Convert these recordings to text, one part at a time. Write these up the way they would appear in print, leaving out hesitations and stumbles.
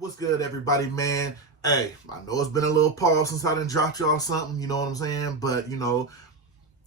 What's good, everybody, man? Hey, I know it's been a little pause since I done dropped y'all something, you know what I'm saying? But,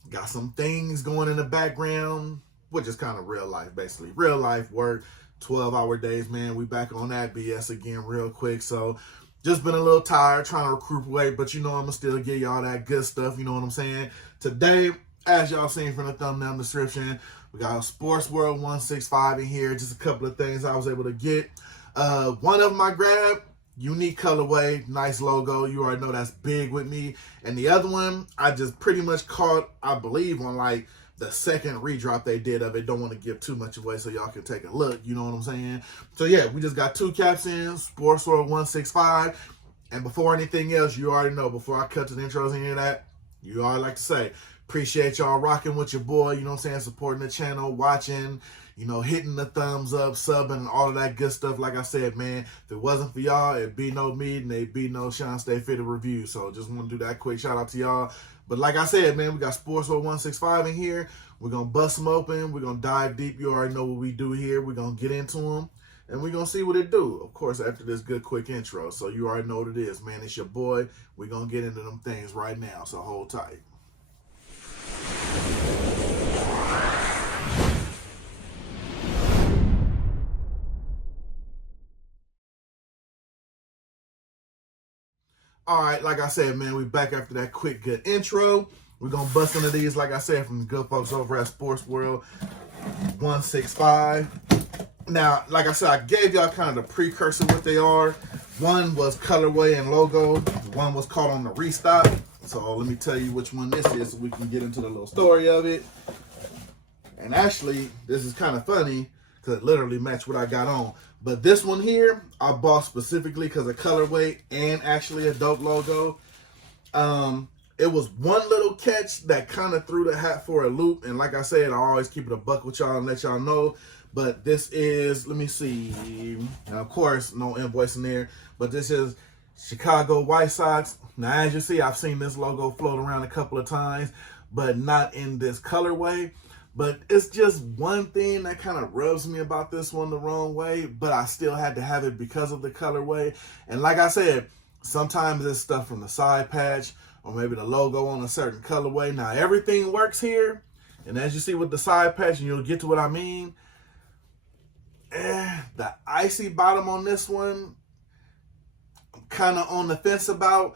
got some things going in the background, which is kind of real life, basically. Real life work, 12-hour days, man. We back on that BS again real quick. So, just been a little tired, trying to recuperate, but I'm going to still give y'all that good stuff, you know what I'm saying? Today, as y'all seen from the thumbnail description, we got Sportsworld165 in here. Just a couple of things I was able to get. One of them I grabbed, unique colorway, nice logo. You already know that's big with me. And the other one, I just pretty much caught, I believe, on like the second redrop they did of it. Don't want to give too much away so y'all can take a look. You know what I'm saying? So yeah, we just got two caps in, Sportsworld165. And before anything else, you already know, before I cut to the intros and any of that, you already like to say, appreciate y'all rocking with your boy, you know what I'm saying, supporting the channel, watching, hitting the thumbs up, subbing, and all of that good stuff. Like I said, man, if it wasn't for y'all, it'd be no me, and it'd be no Shawn.Stay.Fitted review. So just want to do that quick shout out to y'all. But like I said, man, we got Sportsworld165 in here. We're going to bust them open. We're going to dive deep. You already know what we do here. We're going to get into them, and we're going to see what it do. Of course, after this good quick intro. So you already know what it is, man. It's your boy. We're going to get into them things right now. So hold tight. All right, like I said, man, we back after that quick, good intro. We're going to bust into these, like I said, from the good folks over at Sportsworld165. Now, like I said, I gave y'all kind of the precursor what they are. One was colorway and logo. One was caught on the restock. So let me tell you which one this is so we can get into the little story of it. And actually, this is kind of funny because it literally matched what I got on. But this one here, I bought specifically because of colorway and actually a dope logo. It was one little catch that kind of threw the hat for a loop. And like I said, I always keep it a buck with y'all and let y'all know. But this is, let me see. Now, of course, no invoice in there. But this is Chicago White Sox. Now, as you see, I've seen this logo float around a couple of times, but not in this colorway. But it's just one thing that kind of rubs me about this one the wrong way, but I still had to have it because of the colorway. And like I said, sometimes it's stuff from the side patch or maybe the logo on a certain colorway. Now, everything works here. And as you see with the side patch, and you'll get to what I mean, the icy bottom on this one, I'm kind of on the fence about.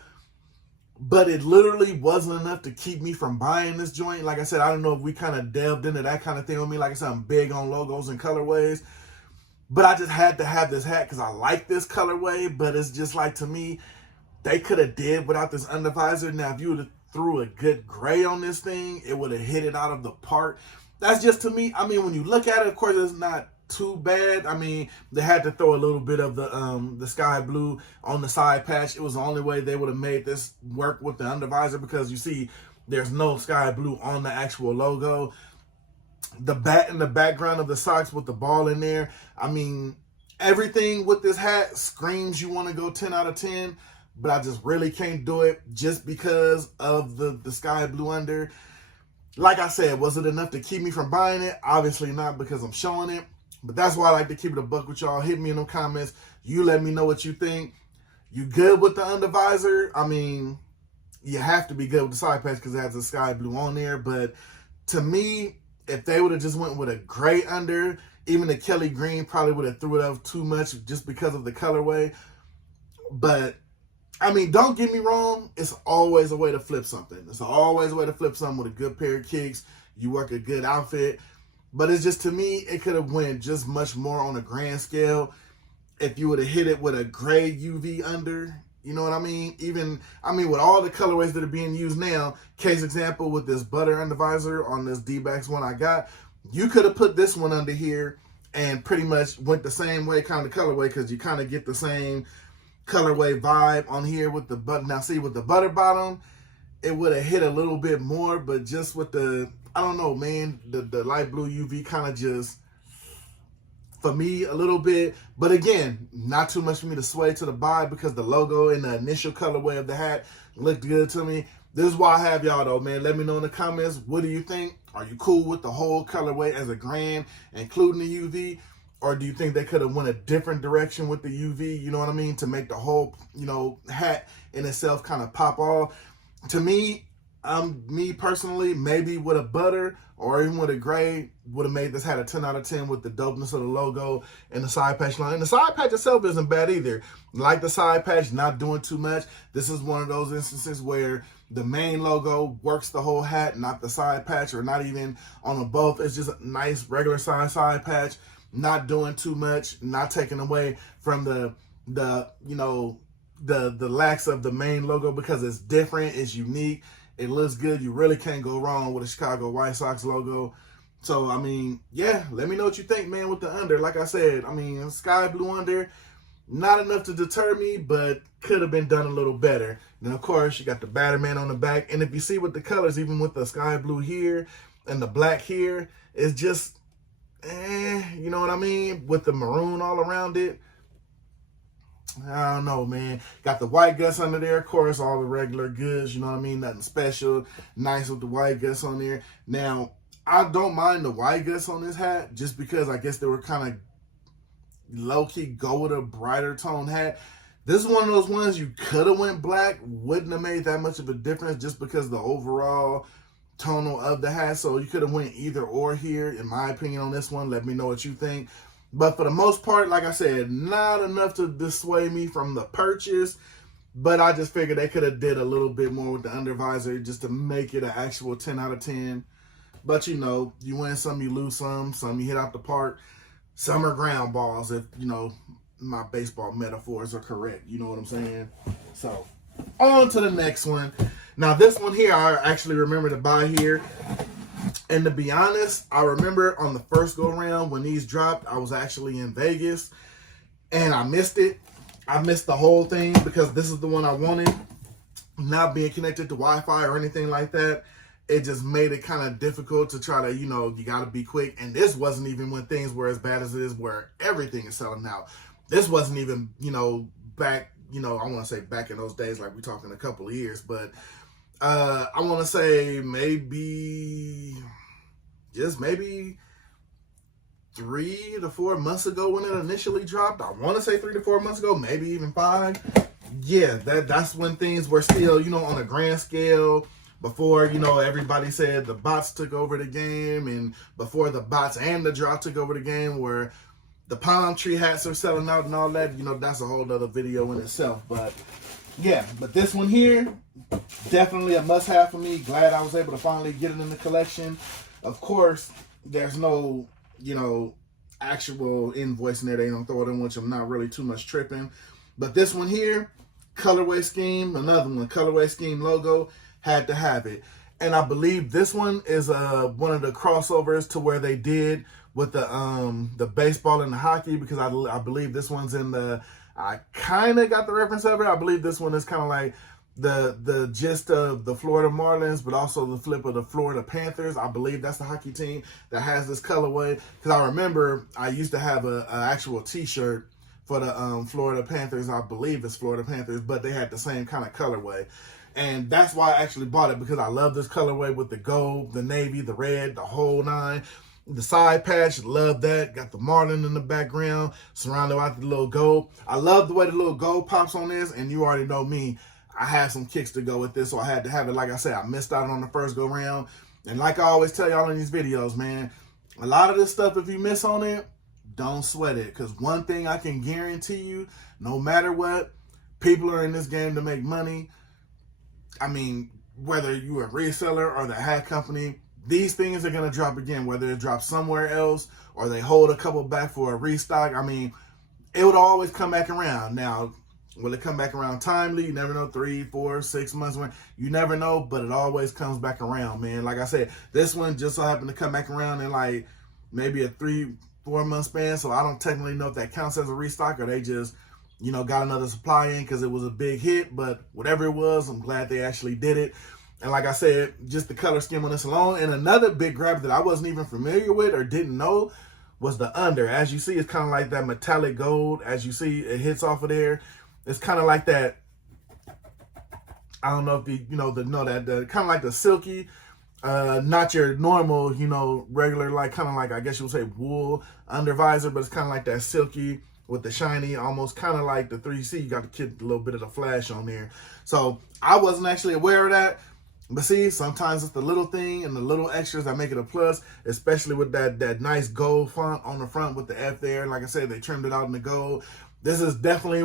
But it literally wasn't enough to keep me from buying this joint. Like I said, I don't know if we kind of delved into that kind of thing with me. Like I said, I'm big on logos and colorways. But I just had to have this hat because I like this colorway. But it's just like, to me, they could have did without this under visor. Now, if you would have threw a good gray on this thing, it would have hit it out of the park. That's just, to me, I mean, when you look at it, of course, it's not too bad. I mean, they had to throw a little bit of the sky blue on the side patch. It was the only way they would have made this work with the undervisor, because you see there's no sky blue on the actual logo. The bat in the background of the socks with the ball in there, I mean, everything with this hat screams you want to go 10 out of 10, but I just really can't do it just because of the sky blue under. Like I said, was it enough to keep me from buying it? Obviously not, because I'm showing it. But that's why I like to keep it a buck with y'all. Hit me in the comments. You let me know what you think. You good with the under visor? I mean, you have to be good with the side patch because it has a sky blue on there. But to me, if they would have just went with a gray under, even the Kelly green probably would have threw it up too much just because of the colorway. But I mean, don't get me wrong. It's always a way to flip something. It's always a way to flip something with a good pair of kicks. You work a good outfit. But it's just, to me, it could have went just much more on a grand scale if you would have hit it with a gray UV under. You know what I mean? Even, I mean, with all the colorways that are being used now, case example with this butter under visor on this D-backs one I got, you could have put this one under here and pretty much went the same way, kind of colorway, because you kind of get the same colorway vibe on here with the button. Now, see, with the butter bottom, it would have hit a little bit more, but just with the, I don't know, man, the light blue UV kind of just, for me, a little bit. But again, not too much for me to sway to the buy, because the logo and the initial colorway of the hat looked good to me. This is why I have y'all, though, man. Let me know in the comments, what do you think? Are you cool with the whole colorway as a grand, including the UV? Or do you think they could have went a different direction with the UV, you know what I mean, to make the whole, hat in itself kind of pop off? To me, me personally, maybe with a butter or even with a gray, would have made this hat a 10 out of 10 with the dopeness of the logo and the side patch line. And the side patch itself isn't bad either. Like the side patch, not doing too much. This is one of those instances where the main logo works the whole hat, not the side patch, or not even on them both. It's just a nice regular size side patch, not doing too much, not taking away from the lacks of the main logo, because it's different, it's unique, it looks good. You really can't go wrong with a Chicago White Sox logo. So, I mean, yeah, let me know what you think, man, with the under. Like I said, I mean, sky blue under, not enough to deter me, but could have been done a little better. And, of course, you got the Batman on the back. And if you see with the colors, even with the sky blue here and the black here, it's just, you know what I mean? With the maroon all around it, I don't know, man. Got the white guts under there, of course, all the regular goods, you know what I mean? Nothing special. Nice with the white guts on there. Now, I don't mind the white guts on this hat, just because I guess they were kind of low-key go with a brighter tone hat. This is one of those ones you could have went black, wouldn't have made that much of a difference, just because the overall tonal of the hat. So you could have went either or here, in my opinion, on this one. Let me know what you think. But for the most part, like I said, not enough to dissuade me from the purchase. But I just figured they could have did a little bit more with the under visor just to make it an actual 10 out of 10. But, you win some, you lose some you hit out the park. Some are ground balls, if, my baseball metaphors are correct. You know what I'm saying? So, on to the next one. Now, this one here, I actually remember to buy here. And to be honest, I remember on the first go-around when these dropped, I was actually in Vegas, and I missed it. I missed the whole thing because this is the one I wanted. Not being connected to Wi-Fi or anything like that, it just made it kind of difficult to try to, you got to be quick. And this wasn't even when things were as bad as it is, where everything is selling out. This wasn't even, back, I want to say back in those days, like we're talking a couple of years, but I want to say maybe 3 to 4 months ago when it initially dropped. I want to say 3 to 4 months ago, maybe even 5. Yeah, that's when things were still, on a grand scale. Before, everybody said the bots took over the game, and before the bots and the drop took over the game, where the palm tree hats are selling out and all that, that's a whole other video in itself. But yeah, but this one here, definitely a must-have for me. Glad I was able to finally get it in the collection. Of course, there's no, actual invoice in there. They don't throw it in, which I'm not really too much tripping. But this one here, colorway scheme, another one, colorway scheme logo, had to have it. And I believe this one is one of the crossovers to where they did with the baseball and the hockey, because I believe this one's in I kind of got the reference of it. I believe this one is kind of like the gist of the Florida Marlins, but also the flip of the Florida Panthers. I believe that's the hockey team that has this colorway, because I remember I used to have an actual t-shirt for the Florida Panthers. I believe it's Florida Panthers, but they had the same kind of colorway. And that's why I actually bought it, because I love this colorway with the gold, the navy, the red, the whole nine. The side patch, love that. Got the Marlin in the background, surrounded by the little gold. I love the way the little gold pops on this, and you already know me. I had some kicks to go with this, so I had to have it. Like I said, I missed out on the first go round. And like I always tell y'all in these videos, man, a lot of this stuff, if you miss on it, don't sweat it. Because one thing I can guarantee you, no matter what, people are in this game to make money. I mean, whether you're a reseller or the hat company, these things are going to drop again, whether it drops somewhere else or they hold a couple back for a restock. I mean, it would always come back around. Now, will it come back around timely? You never know. 3, 4, 6 months. You never know, but it always comes back around, man. Like I said, this one just so happened to come back around in like maybe a 3, 4 month span. So I don't technically know if that counts as a restock or they just, got another supply in because it was a big hit. But whatever it was, I'm glad they actually did it. And like I said, just the color scheme on this alone. And another big grab that I wasn't even familiar with or didn't know was the under. As you see, it's kind of like that metallic gold. As you see, it hits off of there. It's kind of like that. I don't know if you know that kind of like the silky Not your normal, regular, like kind of like, I guess you would say, wool undervisor, but it's kind of like that silky with the shiny, almost kind of like the 3C. You got to get a little bit of the flash on there. So I wasn't actually aware of that. But see, sometimes it's the little thing and the little extras that make it a plus, especially with that nice gold font on the front with the F there. Like I said, they trimmed it out in the gold. This is definitely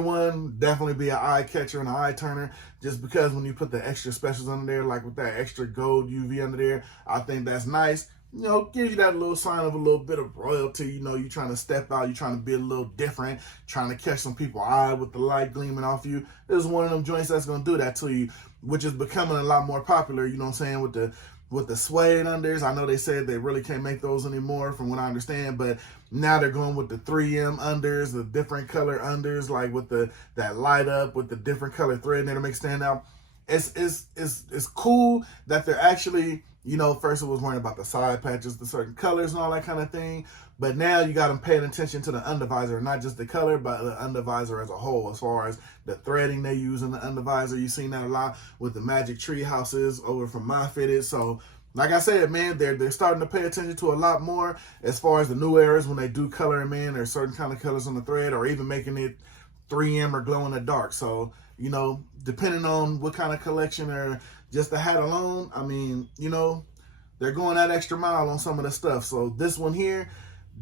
be an eye catcher and an eye turner, just because when you put the extra specials under there, like with that extra gold UV under there, I think that's nice. Gives you that little sign of a little bit of royalty. You're trying to step out, you're trying to be a little different, trying to catch some people's eye with the light gleaming off you. This is one of them joints that's going to do that to you, which is becoming a lot more popular, you know what I'm saying, with the suede unders. I know they said they really can't make those anymore from what I understand, but now they're going with the 3M unders, the different color unders, like with that light up with the different color thread there to make it stand out. It's cool that they're actually, first it was worrying about the side patches, the certain colors and all that kind of thing. But now you got them paying attention to the undervisor, not just the color, but the undervisor as a whole, as far as the threading they use in the undervisor. You've seen that a lot with the Magic Tree Houses over from Fitted. So like I said, man, they're starting to pay attention to a lot more as far as the new eras when they do coloring, man. There's certain kind of colors on the thread, or even making it 3M or glow in the dark. So, depending on what kind of collection or just the hat alone, I mean, they're going that extra mile on some of the stuff. So this one here,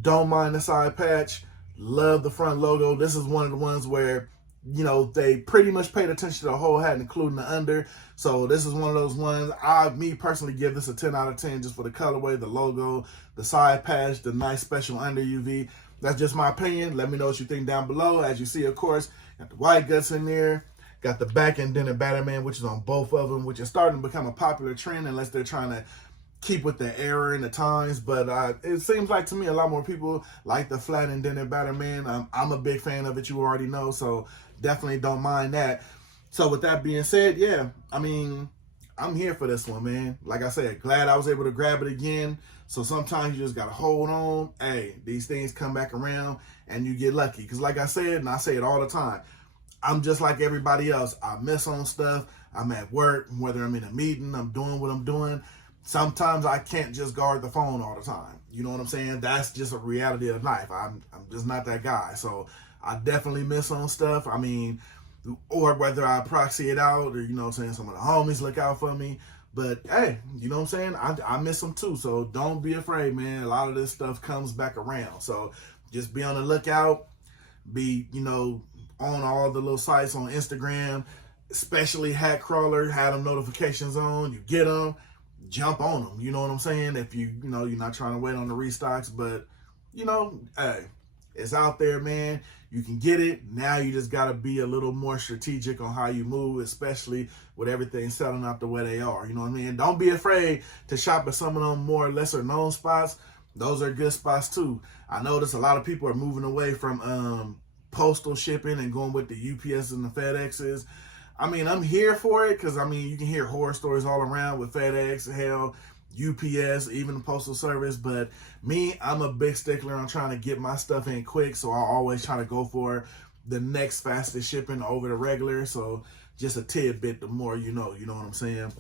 don't mind the side patch. Love the front logo. This is one of the ones where, they pretty much paid attention to the whole hat, including the under. So this is one of those ones. Me personally give this a 10 out of 10 just for the colorway, the logo, the side patch, the nice special under UV. That's just my opinion. Let me know what you think down below. As you see, of course, got the white guts in there. Got the back indented Batman, which is on both of them, which is starting to become a popular trend unless they're trying to keep with the era and the times. But it seems like to me a lot more people like the flat indented Batman. I'm a big fan of it, you already know, so definitely don't mind that. So with that being said, yeah, I mean, I'm here for this one, man. Like I said, glad I was able to grab it again. So sometimes you just got to hold on. Hey, these things come back around and you get lucky. Because like I said, and I say it all the time, I'm just like everybody else. I miss on stuff. I'm at work, whether I'm in a meeting, I'm doing what I'm doing. Sometimes I can't just guard the phone all the time. You know what I'm saying? That's just a reality of life. I'm just not that guy. So I definitely miss on stuff. I mean, or whether I proxy it out or, some of the homies look out for me. But hey, you know what I'm saying? I miss them too. So don't be afraid, man. A lot of this stuff comes back around. So just be on the lookout. Be, on all the little sites on Instagram, especially Hat Crawler, had them notifications on. You get them, jump on them. You know what I'm saying? If you're not trying to wait on the restocks, but hey, it's out there, man. You can get it. Now you just got to be a little more strategic on how you move, especially with everything selling out the way they are. You know what I mean? Don't be afraid to shop at some of them more lesser known spots. Those are good spots too. I notice a lot of people are moving away from postal shipping and going with the UPS and the FedExes. I mean, I'm here for it because, you can hear horror stories all around with FedEx, hell, UPS, even the Postal Service. But me, I'm a big stickler on trying to get my stuff in quick, so I always try to go for the next fastest shipping over the regular. So just a tidbit, the more you know what I'm saying?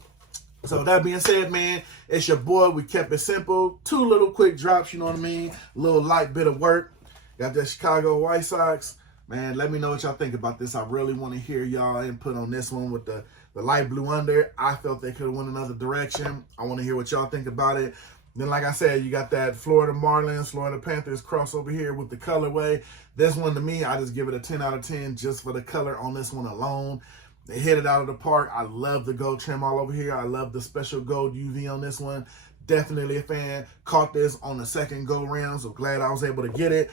So that being said, man, it's your boy. We kept it simple. 2 little quick drops, you know what I mean? A little light bit of work. Got the Chicago White Sox. Man, let me know what y'all think about this. I really want to hear y'all input on this one with the light blue under. I felt they could have went another direction. I want to hear what y'all think about it. Then, like I said, you got that Florida Marlins, Florida Panthers crossover here with the colorway. This one, to me, I just give it a 10 out of 10 just for the color on this one alone. They hit it out of the park. I love the gold trim all over here. I love the special gold UV on this one. Definitely a fan. Caught this on the second go round, so glad I was able to get it.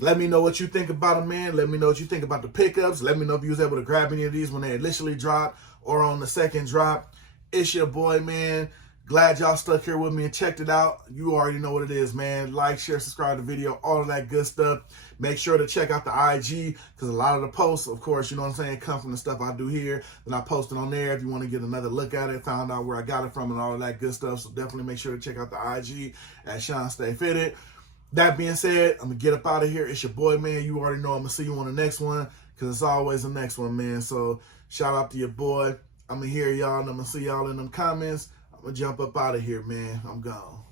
Let me know what you think about them, man. Let me know what you think about the pickups. Let me know if you was able to grab any of these when they initially dropped or on the second drop. It's your boy, man. Glad y'all stuck here with me and checked it out. You already know what it is, man. Like, share, subscribe to the video, all of that good stuff. Make sure to check out the IG because a lot of the posts, of course, you know what I'm saying, come from the stuff I do here that I posted on there. If you want to get another look at it, find out where I got it from and all of that good stuff. So definitely make sure to check out the IG at Shawn.Stay.Fitted. That being said, I'm going to get up out of here. It's your boy, man. You already know I'm going to see you on the next one because it's always the next one, man. So shout out to your boy. I'm going to hear y'all and I'm going to see y'all in them comments. I'm gonna jump up out of here, man. I'm gone.